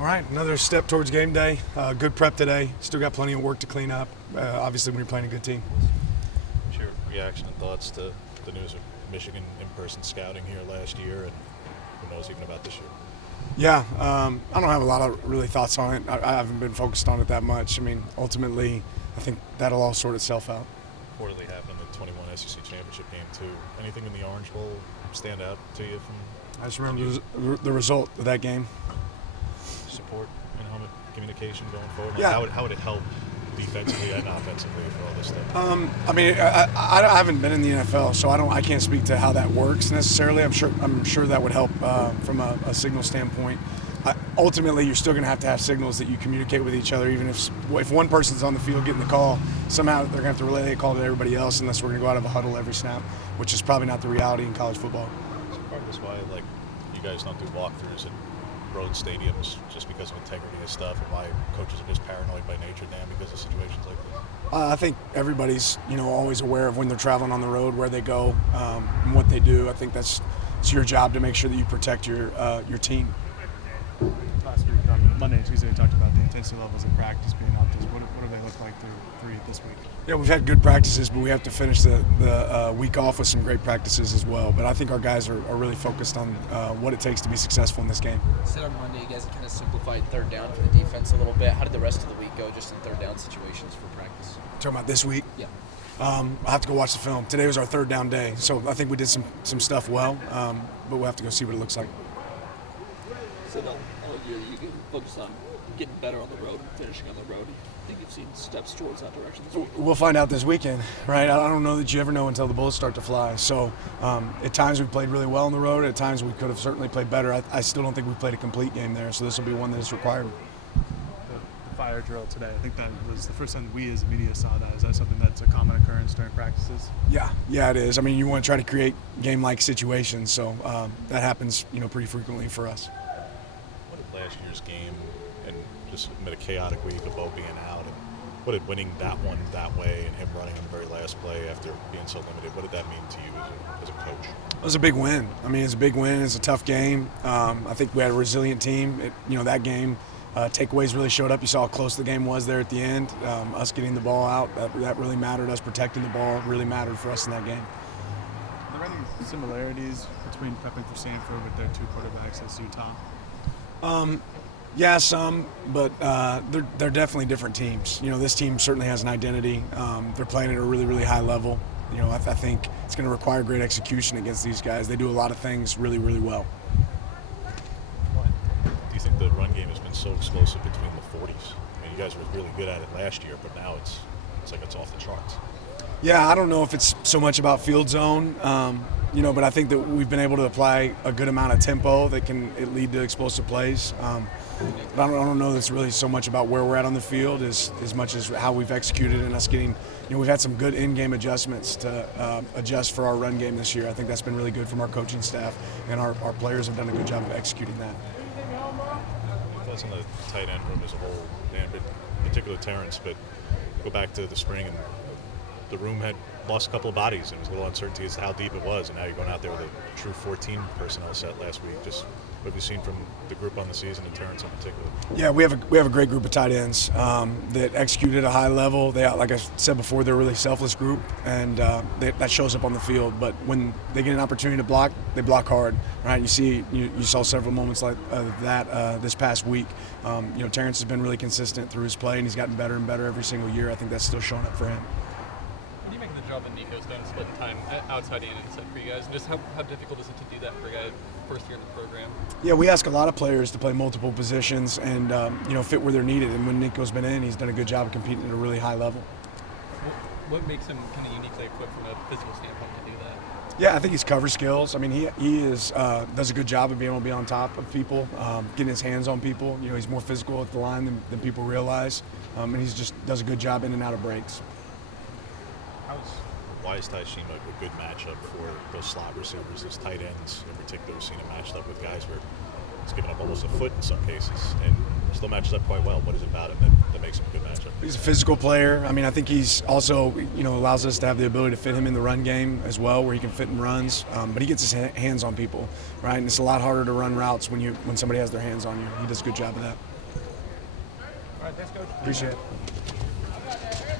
All right, another step towards game day. Good prep today. Still got plenty of work to clean up, obviously, when you're playing a good team. What's your reaction and thoughts to the news of Michigan in-person scouting here last year, and who knows even about this year? Yeah, I don't have a lot of really thoughts on it. I haven't been focused on it that much. I mean, ultimately, I think that'll all sort itself out. Reportedly happened in the 21 SEC championship game, too. Anything in the Orange Bowl stand out to you from I just remember the result of that game. support and helmet communication going forward? Yeah. How would it help defensively and offensively for all this stuff? I mean, I haven't been in the NFL, so I can't speak to how that works necessarily. I'm sure that would help from a signal standpoint. Ultimately, you're still going to have signals that you communicate with each other, even if one person's on the field getting the call, somehow they're going to have to relay the call to everybody else unless we're going to go out of a huddle every snap, which is probably not the reality in college football. So part of this why you guys don't do walkthroughs at road stadiums just because of integrity and stuff, and why coaches are just paranoid by nature, Dan, because of situations like this? I think everybody's always aware of when they're traveling on the road, where they go, and what they do. I think it's your job to make sure that you protect your team. Last week on Monday and Tuesday, we talked about the intensity levels of practice being up. What do they look like through this week? Yeah, we've had good practices, but we have to finish the week off with some great practices as well. But I think our guys are really focused on what it takes to be successful in this game. You said on Monday you guys kind of simplified third down for the defense a little bit. How did the rest of the week go just in third down situations for practice? Talking about this week? Yeah. I have to go watch the film. Today was our third down day, so I think we did some stuff well, but we'll have to go see what it looks like. So all year you can focus on getting better on the road and finishing on the road. I think you've seen steps towards that direction this week. We'll find out this weekend, right? I don't know that you ever know until the bullets start to fly. So at times we played really well on the road. At times we could have certainly played better. I still don't think we played a complete game there, so this will be one that is required. The fire drill today, I think that was the first time we as media saw that. Is that something that's a common occurrence during practices? Yeah, it is. I mean, you want to try to create game-like situations, so that happens, pretty frequently for us. What did last year's game, and just amid a chaotic week of Bo being out, and what did winning that one that way and him running on the very last play after being so limited, what did that mean to you as a coach? It was a big win. I mean, it's a big win. It's a tough game. I think we had a resilient team. That game, takeaways really showed up. You saw how close the game was there at the end. Us getting the ball out, that really mattered. Us protecting the ball really mattered for us in that game. Are there any similarities between prepping for Stanford with their two quarterbacks as Utah? Yeah, some, but they're definitely different teams. This team certainly has an identity. They're playing at a really, really high level. I think it's going to require great execution against these guys. They do a lot of things really, really well. Do you think the run game has been so explosive between the 40s? I mean, you guys were really good at it last year, but now it's like it's off the charts. Yeah, I don't know if it's so much about field zone, but I think that we've been able to apply a good amount of tempo that can lead to explosive plays. But I don't know that it's really so much about where we're at on the field as much as how we've executed and us getting, we've had some good in-game adjustments to adjust for our run game this year. I think that's been really good from our coaching staff, and our players have done a good job of executing that. Thoughts on the tight end room as a whole, Dan, but particularly Terrence, but go back to the spring and the room had lost a couple of bodies, and it was a little uncertainty as to how deep it was, and now you're going out there with a true 14 personnel set last week. Just what have you seen from the group on the season, and Terrence in particular? Yeah, we have a great group of tight ends that executed at a high level. They, like I said before, they're a really selfless group, and that shows up on the field. But when they get an opportunity to block, they block hard. Right? You saw several moments like that this past week. Terrence has been really consistent through his play, and he's gotten better and better every single year. I think that's still showing up for him. What do you make of the job that Nico's done splitting time outside and inside for you guys? And just how difficult is it to do that for a guy first year in the program? Yeah, we ask a lot of players to play multiple positions and fit where they're needed. And when Nico's been in, he's done a good job of competing at a really high level. What makes him kind of uniquely equipped from a physical standpoint to do that? Yeah, I think his cover skills. I mean, he does a good job of being able to be on top of people, getting his hands on people. He's more physical at the line than people realize, and he just does a good job in and out of breaks. Why is Taishima a good matchup for those slot receivers, those tight ends in particular? We've seen him matched up with guys where he's given up almost a foot in some cases, and still matches up quite well. What is it about him that makes him a good matchup? He's a physical player. I mean, I think he's also, allows us to have the ability to fit him in the run game as well, where he can fit in runs. But he gets his hands on people, right? And it's a lot harder to run routes when somebody has their hands on you. He does a good job of that. All right, thanks, Coach. Appreciate it.